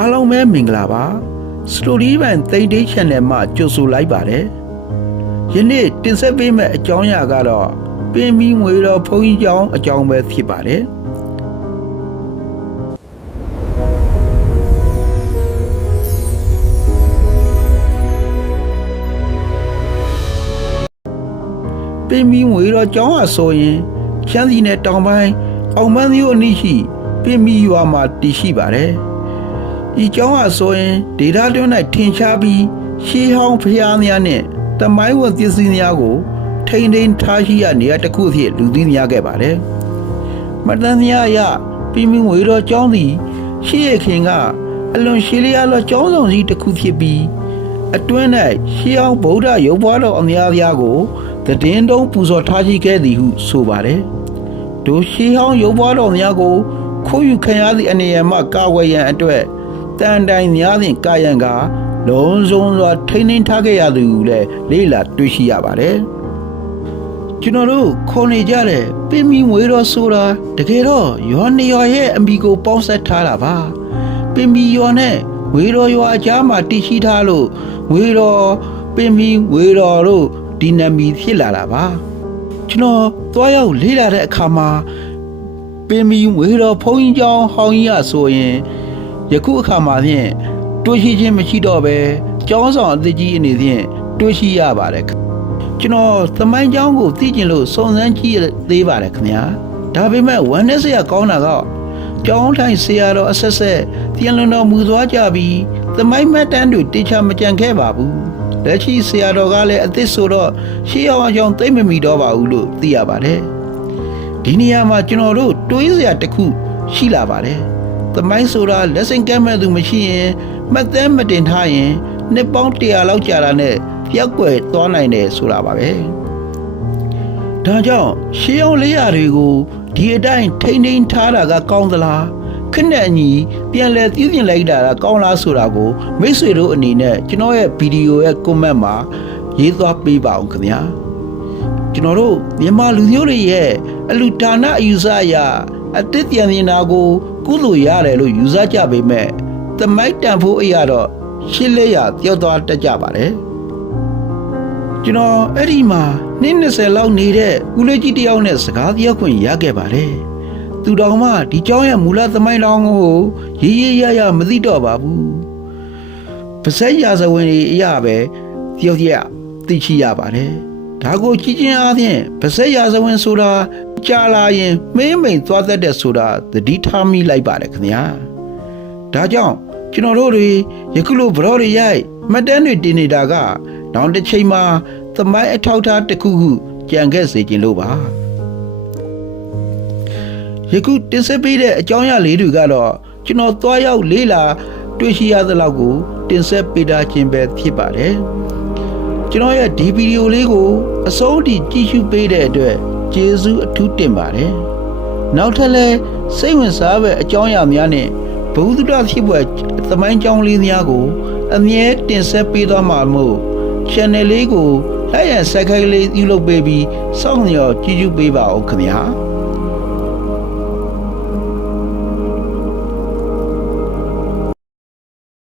အားလုံးပဲမင်္ဂလာပါစတိုရီဘန်သိန်းတေး channel မှာကြိုဆိုလိုက်ပါတယ်ယနေ့တင်ဆက်ပေးမယ့်အကြောင်းအရာကတော့ပင်မီငွေတော်ဘုန်းကြီးကျောင်းအကြောင်းပဲဖြစ်ပါတယ်ပင်မီငွေတော်ကျောင်းဟာဆိုရင်ရှမ်းပြည်နယ်တောင်ပိုင်းအောင်မန်းမြို့အနီးရှိပင်မီရွာမှာတည်ရှိပါတယ်ဒီကျောင်းဟာဆိုရင်ဒေသတွင်း၌ထင်ရှားပြီးရှေးဟောင်းဖျားများနဲ့တမိုင်းဝင်ပစ္စည်းများကိုထိန်းသိမ်းထားရှိရနေရာတစ်ခုအဖြစ်လူသိများခဲ့ပါတယ်မတန်များအရပင်မီငွေတော်ကျောင်းသည်ရှေးရခင်ကအလွန်ရှေးလျားသောကျောင်းဆောင်ကြီးတစ်ခုဖြစ်ပြီးအတွင်း၌ရှေးဟောင်းဗုဒ္ဓရုပ်ပွားတော်အများပြားကိုတည်င်းတုံးပူဇော်ထားရှိခဲ့သည်ဟုဆိုပါတယ်တို့ရှေးဟောင်းရုပ်ပွားတော်များကိုခိုးယူခံရသည့်အနေအမှကာဝယ်ရန်အတွက်တန်တိုင်များသည့်ကာယံကလုံးစုံစွာထိန်းသိမ်းထားခဲ့ရသူကိုလည်းလေ့လာတွေ့ရှိရပါတယ်ကျွန်တော်တို့ခေါ်နေကြတဲ့ပင်မီငွေတော်ဆိုတာတကယ်တော့ရွာနေရွာရဲ့အမိကိုပေါင်းဆက်ထားတာပါပင်မီရွာနဲ့ငွေတော်ရွာအကြားမှာတည်ရှိထားလို့ငွေတော်ပင်မီငွေတော်တို့ဒီနာမည်ဖြစ်လာတာပါကျွန်တော်သွားရောက်လေ့လာတဲ့အခါမှာပင်မီငွေတော်ဘုန်းကြီးကျောင်းဟောင်းကြီးရဆိုရင်ယခုအခါမှာဖြင့်တွေ့ရှိခြင်းမရှိတော့ပဲကျောင်းဆောင်အသစ်ကြီးအနေဖြင့်တွေ့ရှိရပါတယ်ကျွန်တော်သမိုင်းကျောင်းကိုသိကျင်လို့စုံစမ်းကြည့်သေးပါတယ်ခင်ဗျာဒါပေမဲ့ဝမ်းနည်းစရာကောင်းတာကကျောင်းထိုင်ဆရာတော်အဆက်ဆက်ပြန်လွန်တော်မူသွားကြပြီးသမိုင်းမှတ်တမ်းတွေတေချာမကြံခဲ့ပါဘူးလက်ရှိဆရာတော်ကလည်းအသစ်ဆိုတော့ရှေးအောင်အောင်သိမ့်မမီတော့ပါဘူးလို့သိရပါတယ်ဒီနေရာမှာကျွန်တော်တို့တွေးစရာတစ်ခုရှိလာပါတယ်သမိုင်းဆိုတာလက်ဆင့်ကမ်းမဲ့သူမရှိရင်မှတ်တမ်းမတင်ထားရင်နှစ်ပေါင်း100လောက်ကြာတာနဲ့ပြောက်ွယ်သွားနိုင်တယ်ဆိုတာပါပဲဒါကြောင့်ရှေးအောင်လေးရာတွေကိုဒီအတိုင်းထိန်းသိမ်းထားတာကကောင်းသလားခက်နဲ့အညီပြန်လဲသိပြင်လိုက်တာကကောင်းလားဆိုတာကိုမိတ်ဆွေတို့အနေနဲ့ကျွန်တော်ရဲ့ဗီဒီယိုရဲ့ comment မှာရေးသွားပေးပါအောင်ခင်ဗျာကျွန်တော်တို့မြန်မာလူမျိုးတွေရဲ့အလူဒါနအယူဆအရအတစ်ပြန်နေတာကိုကုသိုလ်ရတယ်လို့ယူဆကြပေမဲ့သမိုင်းတန်ဖိုးအရာတော့ရှင်းလက်ရပြောက်သွားတတ်ကြပါတယ်ကျွန်တော်အဲ့ဒီမှာနှစ်20လောက်နေတဲ့ဦးလေးကြီးတယောက်နဲ့စကားပြောခွင့်ရခဲ့ပါတယ်သူတော်မှဒီเจ้าရဲ့မူလသမိုင်းလောင်းကိုရေးရမသိတော့ပါဘူးပါဇက်ရာဇဝင်တွေအရာပဲတယောက်တည်းသိရှိရပါတယ်ဒါကိုကြည်ချင်းအားဖြင့်ပါဇက်ရာဇဝင်ဆိုတာကြာလာရင်မင်းမိန်သွားတတ်တဲ့ဆိုတာသတိထားမိလိုက်ပါတယ်ခင်ဗျာဒါကြောင့်ကျွန်တော်တို့တွေယခုလိုဗရောတွေရိုက်မှတ်တမ်းတွေတင်နေတာကနောက်တစ်ချိန်မှာသမိုင်းအထောက်အထားတစ်ခုခုကြံခဲ့စေခြင်းလို့ပါယခုတင်ဆက်ပေးတဲ့အကြောင်းအရာလေးတွေကတော့ကျွန်တော်သွားရောက်လေ့လာတွေ့ရှိရသလောက်ကိုတင်ဆက်ပေးတာခြင်းပဲဖြစ်ပါတယ်ကျွန်တော်ရဲ့ဒီဗီဒီယိုလေးကိုအဆုံးထိကြည့်ရှုပေးတဲ့အတွက်ကျေးဇူးအထူးတင်ပါတယ်နောက်ထပ်လည်းစိတ်ဝင်စားပဲအကြောင်းအရာများနဲ့ဘုဒ္ဓဖြစ်ပွဲသမိုင်းကြောင်းလေးများကိုအမြဲတင်ဆက်ပေးသွားမှာမို့ channel လေးကိုlike and subscribe လေးပြုလုပ်ပေးပြီးစောင့်မျှော်ကြည့်ရှုပေးပါဦးခင်ဗျာ